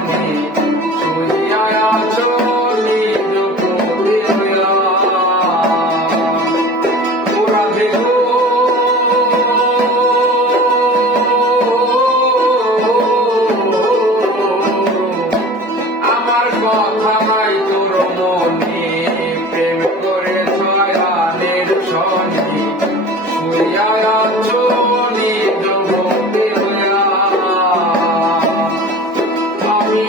স্বামী শুইয়া আছো নিজ পতি হইয়া ওরা দেহ আমার কথা নাই তোর মনে প্রেম করে ছয়ানের শনি শুইয়া আছো নিজ পতি হইয়া আমি